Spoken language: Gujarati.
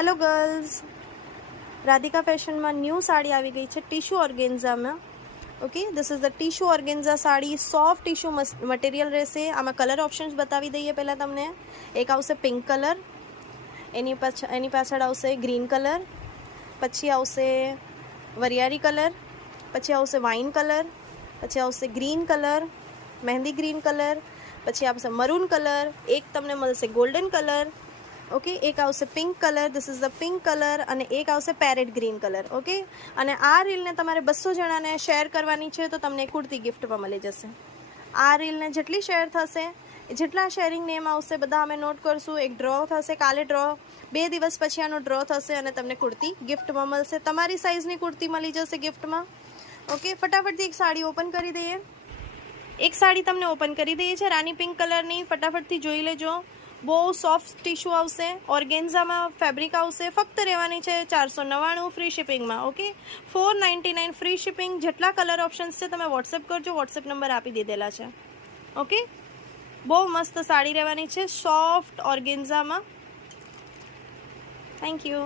હેલો ગર્લ્સ, રાધિકા ફેશનમાં ન્યૂ સાડી આવી ગઈ છે ટીશ્યુ ઓર્ગેન્ઝામાં. Okay, this is the tissue organza sari. Soft tissue material રહેશે. આમાં કલર ઓપ્શન્સ બતાવી દઈએ પહેલાં તમને. એક આવશે પિંક કલર, એની પાછળ આવશે ગ્રીન કલર, પછી આવશે વરિયાળી કલર, પછી આવશે વાઇન કલર, પછી આવશે ગ્રીન કલર, મહેંદી ગ્રીન કલર, પછી આવશે મરૂન કલર, એક તમને મળશે ગોલ્ડન કલર. ઓકે, એક આવશે pink colour, this is the pink colour, અને એક આવશે પેરેટ ગ્રીન કલર. ઓકે, અને આ રીલને તમારે 200 જણાને શેર કરવાની છે તો તમને કુર્તી ગિફ્ટમાં મળી જશે. આ રીલને જેટલી શેર થશે, જેટલા શેરિંગ નેમ આવશે બધા અમે નોટ કરશું. એક ડ્રો થશે, કાલે ડ્રો, 2 દિવસ પછી આનો ડ્રો થશે અને તમને કુર્તી ગિફ્ટમાં મળશે. તમારી સાઇઝની કુર્તી મળી જશે ગિફ્ટમાં. ઓકે, ફટાફટથી એક સાડી ઓપન કરી દઈએ. એક સાડી તમને ઓપન કરી દઈએ છે રાની પિંક કલરની. ફટાફટથી જોઈ લેજો. બહુ સોફ્ટ ટીશ્યુ આવશે, ઓર્ગેન્ઝામાં ફેબ્રિક આવશે. ફક્ત રહેવાની છે 499 ફ્રી શિપિંગમાં. ઓકે, 499 ફ્રી શિપિંગ. જેટલા કલર ઓપ્શન્સ છે તમે વોટ્સએપ કરજો, વોટ્સએપ નંબર આપી દીધેલા છે. ઓકે, બહુ મસ્ત સાડી રહેવાની છે સોફ્ટ ઓર્ગેન્ઝામાં. Thank you.